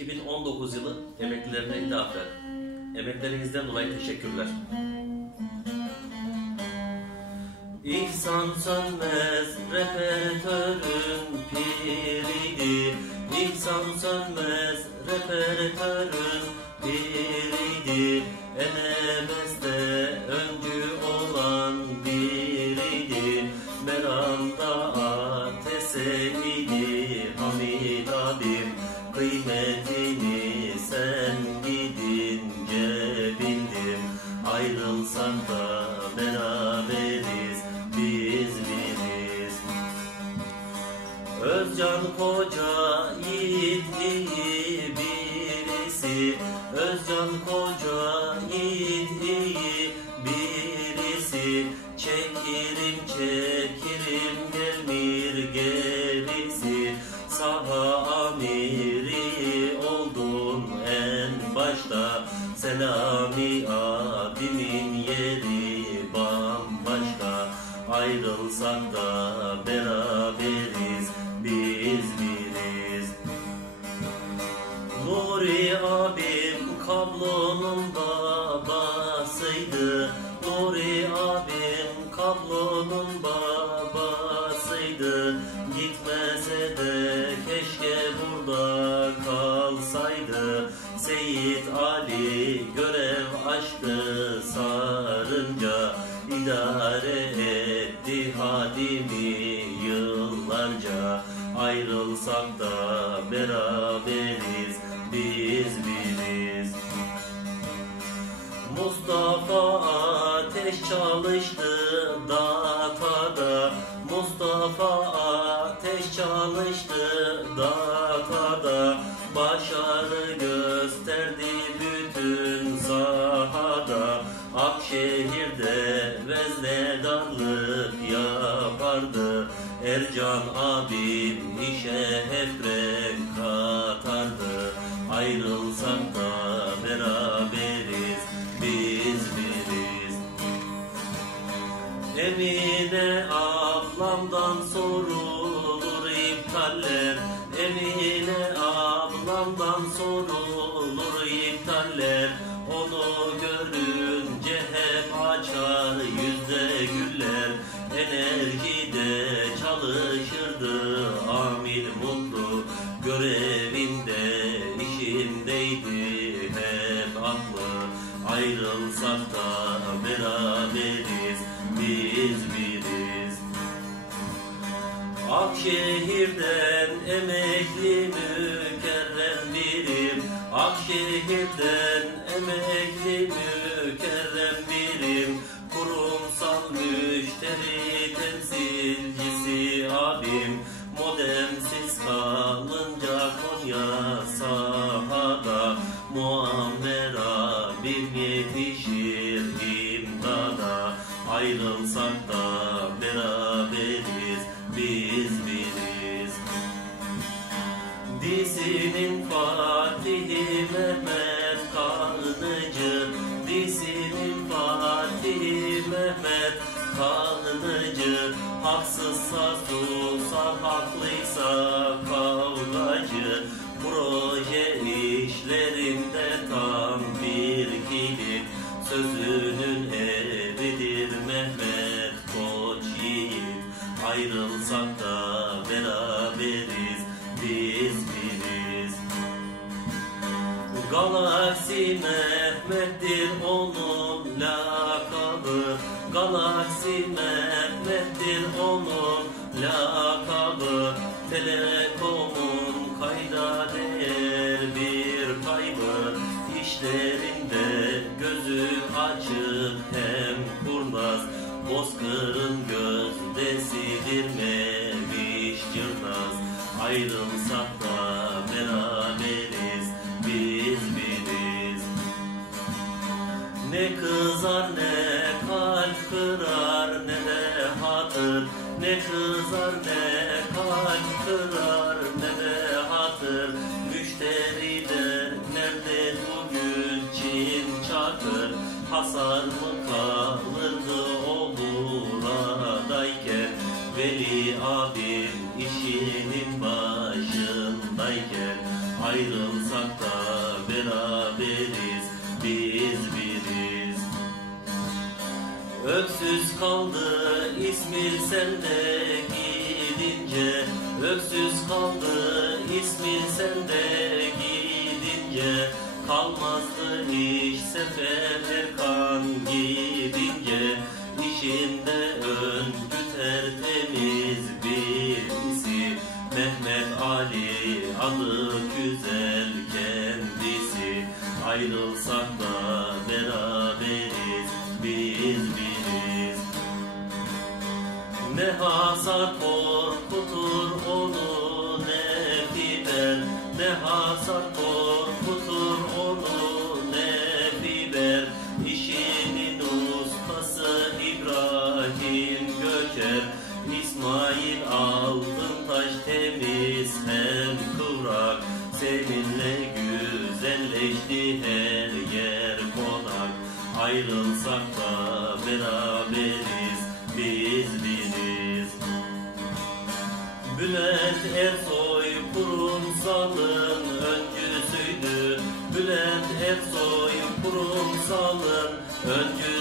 2019 yılı emeklilerine ithafen. Emeklerinizden dolayı teşekkürler. İhsan Sönmez repertörün piriydi İhsan Sönmez repertörün piriydi Enemes'te öncü Koca Ayrılsak da beraberiz biz biriz. Nuri abim kablonun babasıydı. Nuri abim kablonun babasıydı. Gitmese de keşke burada kalsaydı. Seyit Ali görev açtı sarınca idare etti Ayrılsak da beraberiz biz biriz. Mustafa ateş çalıştı dağda Mustafa ateş çalıştı dağda Başarı gösterdi bütün sahada. Akşehir'de veznedarlık yapardı Ercan abim işe hep renk katardı. Ayrılsak da beraberiz biz biriz. Emine ablamdan sorulur çalışırdı amil mutlu Görevinde işindeydi. Hep aklı Ayrılsak da beraberiz biz biriz. Akşehir'den emekli mükerrem birim Akşehir'den emekli mükerrem Mehmet Kanıcı Haksızsa susar haklıysa kavgacı. Proje işlerinde tam bir kilit Sözünün eridir Mehmet Koç yiğit. Ayrılsak da beraberiz biz biriz. Galaksi Mehmet'tir onun lakabı Galaksi Mehmet'tir onun lakabı. Telekom'un kayda değer bir kaybı. İşlerinde gözü açık hem kurnaz. Bozkır'ın gözdesidir memiş cırnaz. Ayrılsak da beraberiz biz biriz. Ne kızar ne Hasar mı kalırdı o buradayken Veli abim işinin başındayken Ayrılsak da beraberiz biz biriz. Öksüz kaldı İzmir sende gidince. Öksüz kaldı İzmir sende gidince. Kalmazdı hiç sefer Erkan gidince İşinde öngü tertemiz birisi Mehmet Ali adı güzel kendisi. Ayrılsak da beraberiz biz biriz. Ne hasar korkutur onu ne biber Ne hasar korkutur Seninle güzelleşti her yer konak. Ayrılsak da beraberiz biz biriz. Bülent Ersoy kurumsalın öncüsüydü Bülent Ersoy kurumsalın öncüsüydü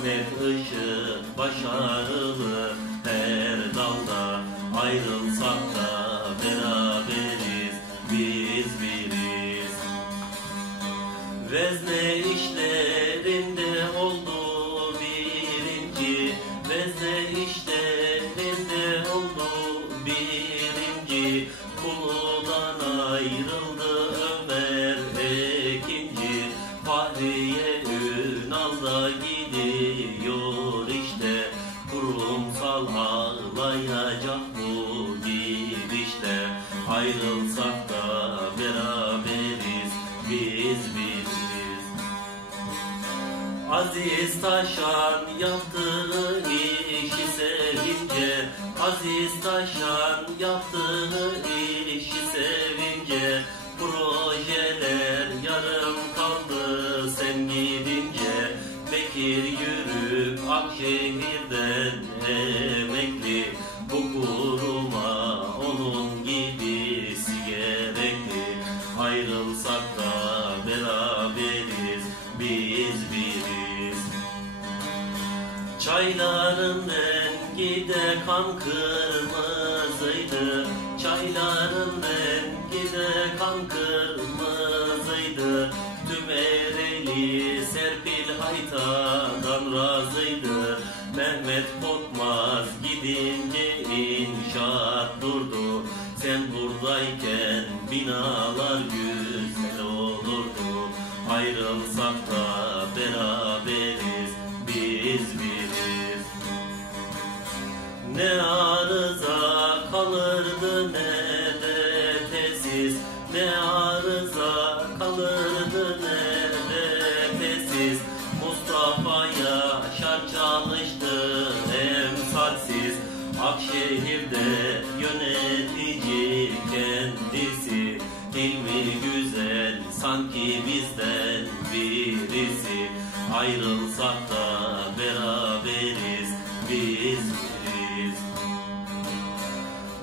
Ahmet Işık başarılı her dalda. Ayrılsak da beraberiz biz biriz. Vezne işlerinde oldu birinci. Vezne işlerinde oldu birinci. Kuludan ayrıldı Ömer ikinci. Fahriye Aziz Taşan yaptığı işi sevince. Aziz Taşan yaptığı işi sevince. Projeler yarım kaldı sen gidince. Bekir Yürük Akşehir'den emekli kan kırmızıydı Çayların rengi de kan kırmızıydı. Tüm Ereğli Serpil Hayta'dan razıydı. Mehmet Korkmaz gidince inşaat durdu. Sen buradayken binalar güzel olurdu. Ayrılsak da beraberiz biz biriz Ne arıza kalırdı ne de tesis Ne arıza kalırdı ne de tesis Mustafa Yaşar çalıştı emsalsiz. Akşehir'de yönetici kendisi. Hilmi güzel sanki bizden birisi. Ayrılsak da beraberiz biz biriz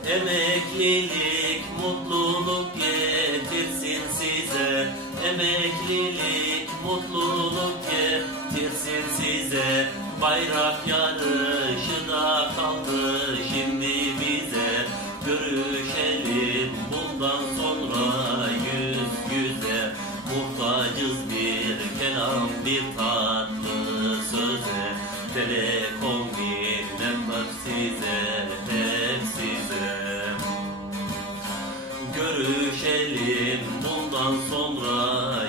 Emeklilik mutluluk getirsin size. Emeklilik mutluluk getirsin size. Bayrak yarışı da kaldı şimdi bize. Görüşelim bundan sonra